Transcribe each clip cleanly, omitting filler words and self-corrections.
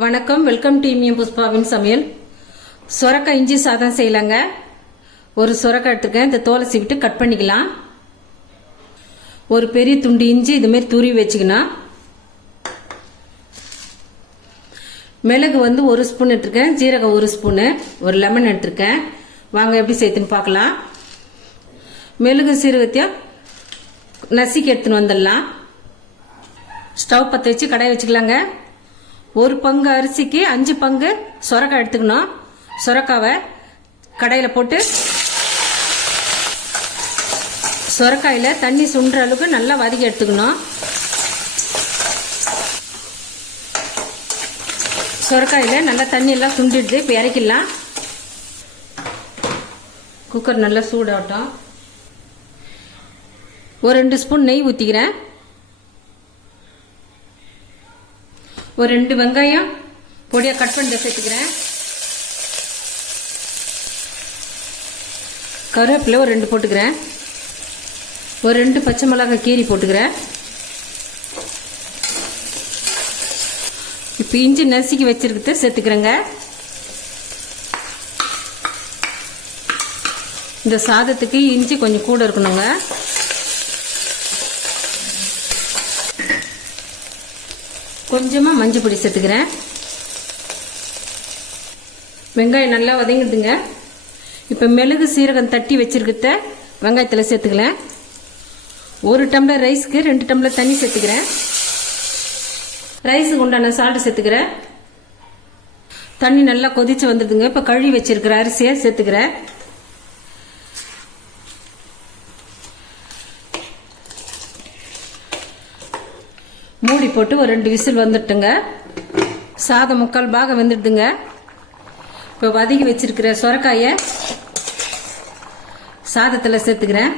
வணக்கம், welcome to புஷ்பாவின் சமையல். சொரக்காய் இஞ்சி சாதம் செய்யலாங்க. ஒரு சொரக்காய் எடுத்துக்கேன். இந்த தோலை சீவிட்டு கட் பண்ணிக்கலாம். ஒரு பெரிய துண்டு இஞ்சி இதுமாரி துருவி வச்சுக்கணும். மிளகு ஒரு ஸ்பூன் எடுத்துருக்கேன், ஜீரகம் ஒரு ஸ்பூனு, ஒரு லெமன் எடுத்துருக்கேன். வாங்க எப்படி சேர்த்துன்னு பார்க்கலாம். மிளகு சீரகத்தையும் நசுக்கி எடுத்துன்னு வந்துடலாம். ஸ்டவ் பற்ற வச்சு கடாயை வச்சுக்கலாங்க. ஒரு பங்கு அரிசிக்கு 5 பங்கு சொரக்காய் எடுத்துக்கணும். சொரக்காவை கடாயில் போட்டு சொரக்காயில் தண்ணி சுண்டுற அளவுக்கு நல்லா வதக்கி எடுத்துக்கணும். சொரக்காயில் நல்லா தண்ணி எல்லாம் சுண்டிடுது. இப்போ இறக்கிடலாம். குக்கர் நல்லா சூடாகட்டும். ஒரு 2 ஸ்பூன் நெய் ஊற்றிக்கிறேன். ஒரு 2 வெங்காயம் பொடியாக கட் பண்ணி சேர்த்துக்கிறேன். கருவேப்பிலை ஒரு 2 போட்டுக்கிறேன். ஒரு 2 பச்சை மிளகாய் கீரி போட்டுக்கிறேன். இப்போ இஞ்சி நசுக்கி வச்சிருக்கிறத சேர்த்துக்கிறேங்க. இந்த சாதத்துக்கு இஞ்சி கொஞ்சம் கூட இருக்கணுங்க. கொஞ்சமாக மஞ்சள் பொடி சேர்த்துக்கிறேன். வெங்காயம் நல்லா வதங்கிடுதுங்க. இப்போ மிளகு சீரகம் தட்டி வச்சிருக்கிறத வெங்காயத்தில் சேர்த்துக்கலாம். 1 டம்ளர் ரைஸ்க்கு 2 டம்ளர் தண்ணி சேர்த்துக்கிறேன். ரைஸுக்கு உண்டான சால்ட் சேர்த்துக்கிறேன். தண்ணி நல்லா கொதிச்சு வந்துடுதுங்க. இப்போ கழுவி வச்சிருக்கிற அரிசியை சேர்த்துக்கிறேன். மூடி போட்டு ஒரு 2 விசில் வந்துட்டுங்க. சாதம் 3/4 பாகம் வெந்துடுதுங்க. இப்போ வதக்கி வச்சிருக்கிற சொரக்காயை சாதத்தில் சேர்த்துக்கிறேன்.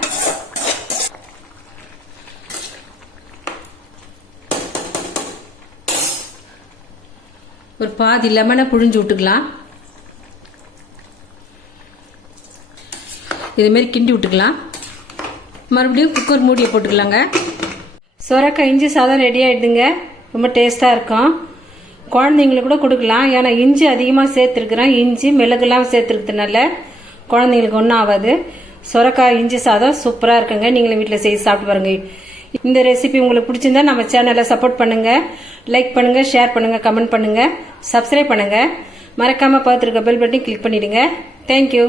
ஒரு பாதி லெமனை புழிஞ்சு விட்டுக்கலாம். இதுமாரி கிண்டி விட்டுக்கலாம். மறுபடியும் குக்கர் மூடியை போட்டுக்கலாங்க. சொரக்காய் இஞ்சி சாதம் ரெடி ஆகிடுதுங்க. ரொம்ப டேஸ்ட்டாக இருக்கும். குழந்தைங்களுக்கு கூட கொடுக்கலாம். ஏன்னா இஞ்சி அதிகமாக சேர்த்துருக்குறேன். இஞ்சி மிளகுலாம் சேர்த்துருக்கிறதுனால குழந்தைங்களுக்கு ஒன்றும் ஆகாது. சொரக்காய் இஞ்சி சாதம் சூப்பராக இருக்குங்க. நீங்களும் வீட்டில் செய்து சாப்பிட்டு பாருங்க. இந்த ரெசிபி உங்களுக்கு பிடிச்சிருந்தா நம்ம சேனலை சப்போர்ட் பண்ணுங்கள், லைக் பண்ணுங்கள், ஷேர் பண்ணுங்கள், கமெண்ட் பண்ணுங்கள், சப்ஸ்கிரைப் பண்ணுங்கள். மறக்காமல் பார்த்துருக்க பெல் பட்டனை கிளிக் பண்ணிவிடுங்க. தேங்க்யூ.